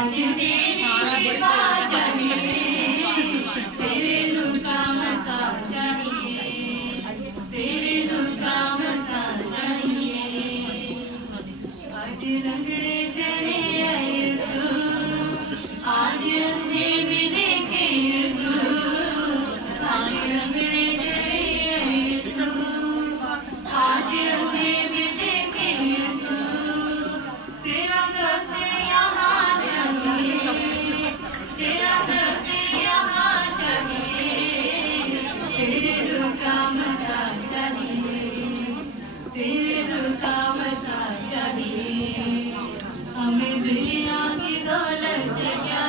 आज तेरी शिफा चाहिए, तेरे नूर का मसा चाहिए, तेरे नूर का मसा चाहिए। आज रंगड़े चले यीशु, आज अंधे भी देखे यीशु, आज रंगड़े चले यीशु, आज अंधे भी देखे यीशु। तेरा दर्द यहाँ चाहिए, तेरा दर्द यहाँ चाहिए, तेरे रूह का मसा चाहिए, तेरे रूह का मसा चाहिए। हमें दुनिया की दौलत से क्या,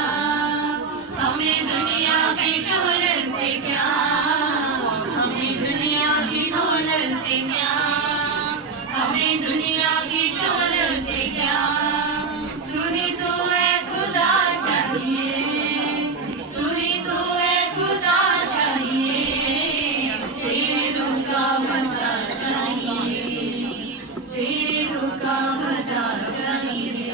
हमें दुनिया की शोहरत से क्या, हमें दुनिया की दौलत से क्या, हमें दुनिया की शोहरत से क्या। तू ही तो है खुदा चाहिए, तू ही तो है खुदा चाहिए, तेरे रूह का मसा चाहिए, तेरे रूह का मसा चाहिए।